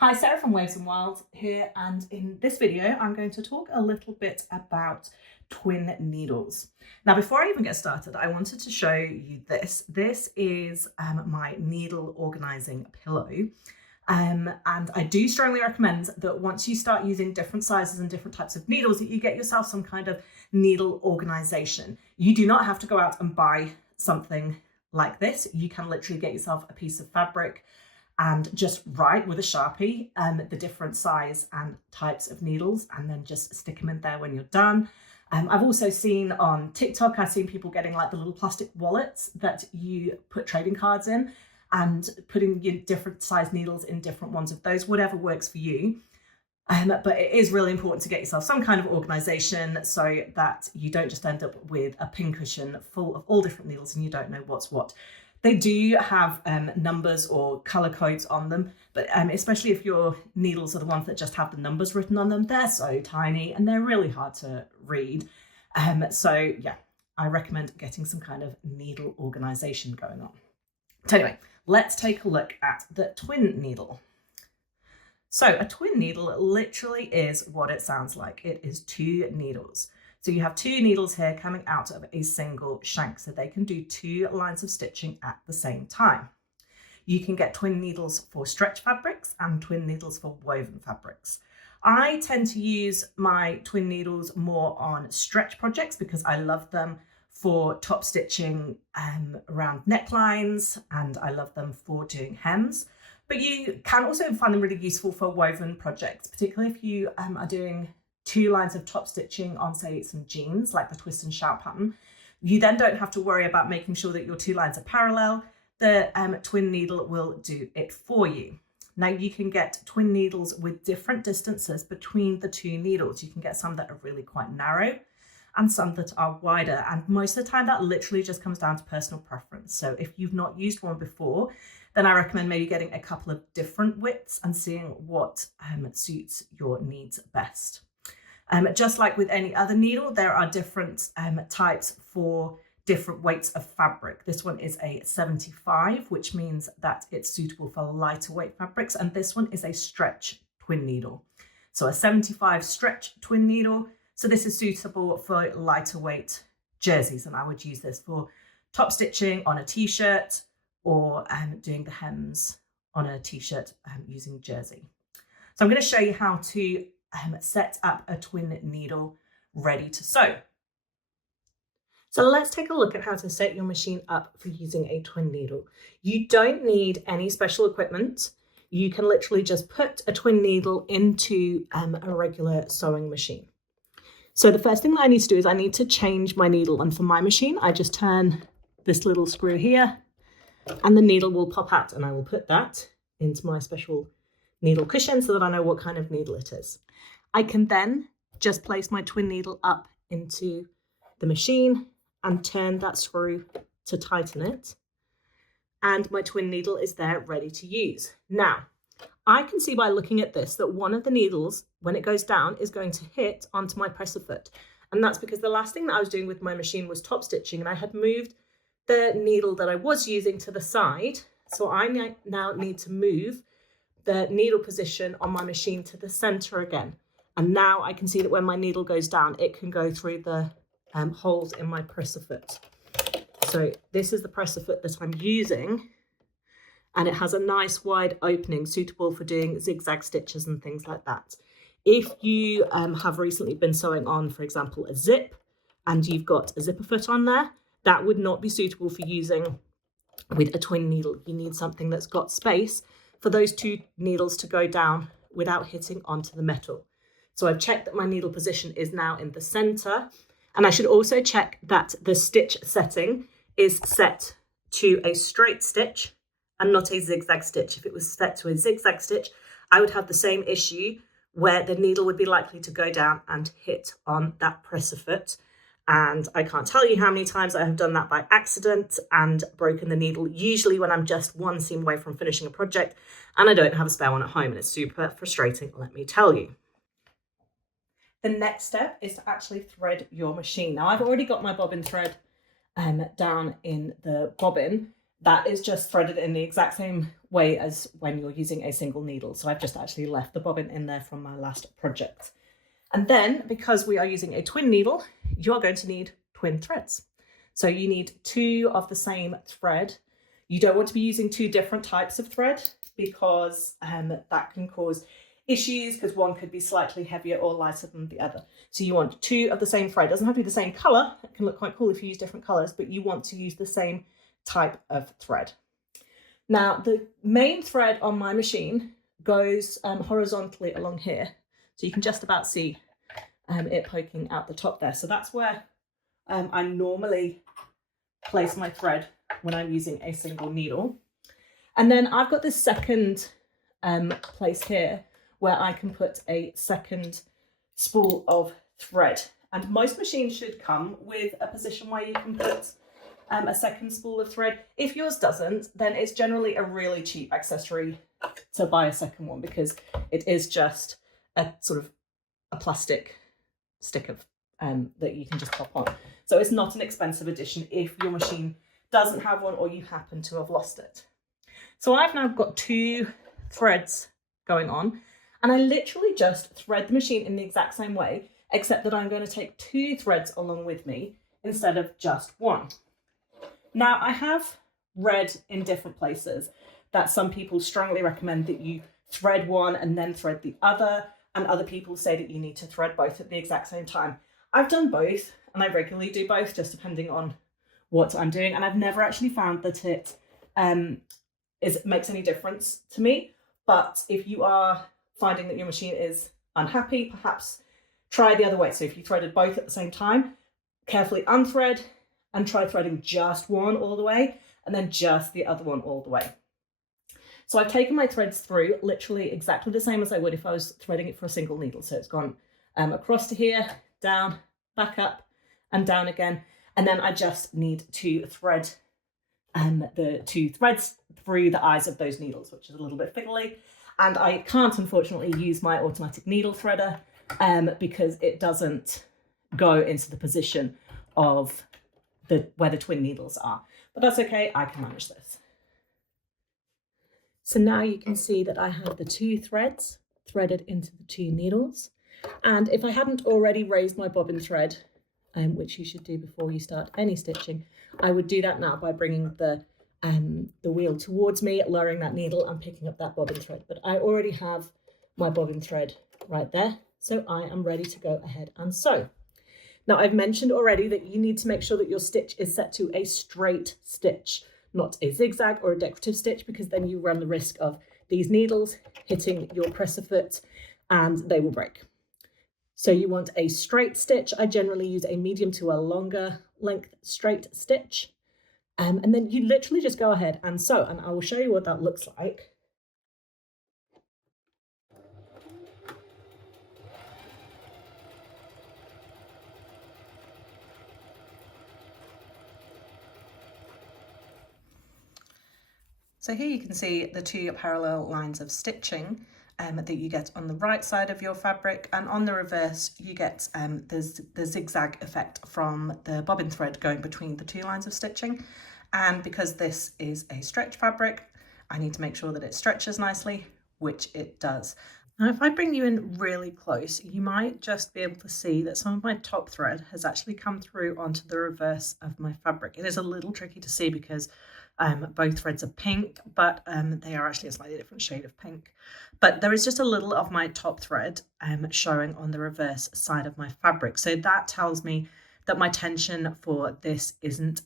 Hi, Sarah from Waves and Wild here, and in this video I'm going to talk a little bit about twin needles. Now, before I even get started, I wanted to show you this. This is my needle organizing pillow. And I do strongly recommend that once you start using different sizes and different types of needles, that you get yourself some kind of needle organization. You do not have to go out and buy something like this. You can literally get yourself a piece of fabric and just write with a Sharpie the different size and types of needles, and then just stick them in there when you're done. I've also seen on TikTok, I've seen people getting like the little plastic wallets that you put trading cards in and putting your different size needles in different ones of those, whatever works for you. But it is really important to get yourself some kind of organization so that you don't just end up with a pincushion full of all different needles and you don't know what's what. They do have numbers or color codes on them, but especially if your needles are the ones that just have the numbers written on them, they're so tiny and they're really hard to read. So yeah, I recommend getting some kind of needle organization going on. So anyway, let's take a look at the twin needle. So a twin needle literally is what it sounds like. It is two needles. So you have two needles here coming out of a single shank, so they can do two lines of stitching at the same time. You can get twin needles for stretch fabrics and twin needles for woven fabrics. I tend to use my twin needles more on stretch projects because I love them for top stitching around necklines, and I love them for doing hems. But you can also find them really useful for woven projects, particularly if you are doing two lines of top stitching on, say, some jeans, like the twist and shout pattern. You then don't have to worry about making sure that your two lines are parallel. The twin needle will do it for you. Now, you can get twin needles with different distances between the two needles. You can get some that are really quite narrow and some that are wider. And most of the time that literally just comes down to personal preference. So if you've not used one before, then I recommend maybe getting a couple of different widths and seeing what suits your needs best. Just like with any other needle, there are different types for different weights of fabric. This one is a 75, which means that it's suitable for lighter weight fabrics. And this one is a stretch twin needle. So a 75 stretch twin needle. So this is suitable for lighter weight jerseys. And I would use this for top stitching on a t-shirt or doing the hems on a t-shirt using jersey. So I'm going to show you how to set up a twin needle ready to sew. So let's take a look at how to set your machine up for using a twin needle. You don't need any special equipment. You can literally just put a twin needle into a regular sewing machine. So the first thing that I need to do is I need to change my needle, and for my machine I just turn this little screw here and the needle will pop out, and I will put that into my special needle cushion so that I know what kind of needle it is. I can then just place my twin needle up into the machine and turn that screw to tighten it. And my twin needle is there ready to use. Now, I can see by looking at this that one of the needles, when it goes down, is going to hit onto my presser foot. And that's because the last thing that I was doing with my machine was top stitching, and I had moved the needle that I was using to the side. So I now need to move the needle position on my machine to the center again. And now I can see that when my needle goes down, it can go through the holes in my presser foot. So this is the presser foot that I'm using, and it has a nice wide opening suitable for doing zigzag stitches and things like that. If you have recently been sewing on, for example, a zip, and you've got a zipper foot on there, that would not be suitable for using with a twin needle. You need something that's got space for those two needles to go down without hitting onto the metal. So I've checked that my needle position is now in the center, and I should also check that the stitch setting is set to a straight stitch and not a zigzag stitch. If it was set to a zigzag stitch, I would have the same issue where the needle would be likely to go down and hit on that presser foot. And I can't tell you how many times I have done that by accident and broken the needle, usually when I'm just one seam away from finishing a project and I don't have a spare one at home, and it's super frustrating, let me tell you. The next step is to actually thread your machine. Now, I've already got my bobbin thread down in the bobbin. That is just threaded in the exact same way as when you're using a single needle. So I've just actually left the bobbin in there from my last project. And then, because we are using a twin needle, you're going to need twin threads. So you need 2 of the same thread. You don't want to be using 2 different types of thread because that can cause issues, because one could be slightly heavier or lighter than the other. So you want 2 of the same thread. It doesn't have to be the same color. It can look quite cool if you use different colors, but you want to use the same type of thread. Now, the main thread on my machine goes horizontally along here. So you can just about see it poking out the top there. So that's where I normally place my thread when I'm using a single needle. And then I've got this second place here where I can put a second spool of thread. And most machines should come with a position where you can put a second spool of thread. If yours doesn't, then it's generally a really cheap accessory to buy a second one, because it is just a sort of a plastic stick of that you can just pop on. So it's not an expensive addition if your machine doesn't have one or you happen to have lost it. So I've now got 2 threads going on, and I literally just thread the machine in the exact same way, except that I'm going to take 2 threads along with me instead of just 1. Now, I have read in different places that some people strongly recommend that you thread one and then thread the other, and other people say that you need to thread both at the exact same time. I've done both, and I regularly do both, just depending on what I'm doing, and I've never actually found that it makes any difference to me. But if you are finding that your machine is unhappy, perhaps try the other way. So if you threaded both at the same time, carefully unthread and try threading just one all the way, and then just the other one all the way. So I've taken my threads through literally exactly the same as I would if I was threading it for a single needle. So it's gone across to here, down, back up, and down again. And then I just need to thread the 2 threads through the eyes of those needles, which is a little bit fiddly. And I can't, unfortunately, use my automatic needle threader because it doesn't go into the position of where the twin needles are. But that's okay, I can manage this. So now you can see that I have the 2 threads threaded into the 2 needles. And if I hadn't already raised my bobbin thread, which you should do before you start any stitching, I would do that now by bringing the wheel towards me, lowering that needle and picking up that bobbin thread. But I already have my bobbin thread right there, so I am ready to go ahead and sew. Now, I've mentioned already that you need to make sure that your stitch is set to a straight stitch, not a zigzag or a decorative stitch, because then you run the risk of these needles hitting your presser foot and they will break. So you want a straight stitch. I generally use a medium to a longer length straight stitch. And then you literally just go ahead and sew, and I will show you what that looks like. So here you can see the 2 parallel lines of stitching that you get on the right side of your fabric, and on the reverse you get the zigzag effect from the bobbin thread going between the 2 lines of stitching. And because this is a stretch fabric, I need to make sure that it stretches nicely, which it does. Now, if I bring you in really close, you might just be able to see that some of my top thread has actually come through onto the reverse of my fabric. It is a little tricky to see because both threads are pink, but they are actually a slightly different shade of pink. But there is just a little of my top thread showing on the reverse side of my fabric. So that tells me that my tension for this isn't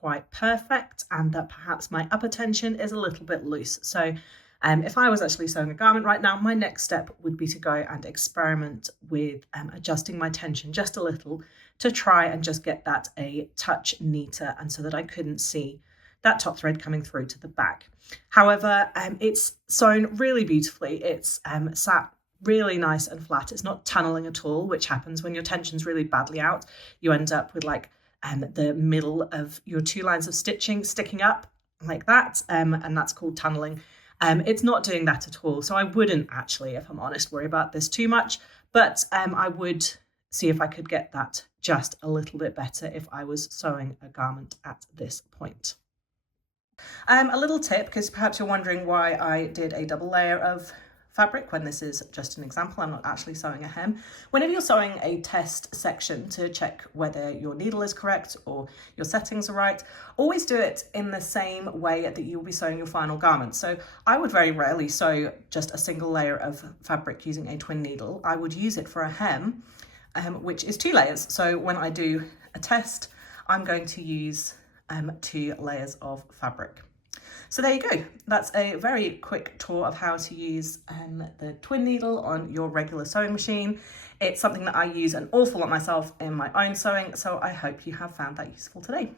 quite perfect, and that perhaps my upper tension is a little bit loose. So if I was actually sewing a garment right now, my next step would be to go and experiment with adjusting my tension just a little to try and just get that a touch neater, and so that I couldn't see that top thread coming through to the back. However, it's sewn really beautifully. It's sat really nice and flat. It's not tunneling at all, which happens when your tension's really badly out. You end up with like the middle of your 2 lines of stitching sticking up like that, and that's called tunneling. It's not doing that at all. So I wouldn't actually, if I'm honest, worry about this too much, but I would see if I could get that just a little bit better if I was sewing a garment at this point. A little tip, because perhaps you're wondering why I did a double layer of fabric when this is just an example, I'm not actually sewing a hem. Whenever you're sewing a test section to check whether your needle is correct or your settings are right, always do it in the same way that you'll be sewing your final garment. So I would very rarely sew just a single layer of fabric using a twin needle. I would use it for a hem, which is 2 layers. So when I do a test, I'm going to use 2 layers of fabric. So there you go. That's a very quick tour of how to use the twin needle on your regular sewing machine. It's something that I use an awful lot myself in my own sewing, so I hope you have found that useful today.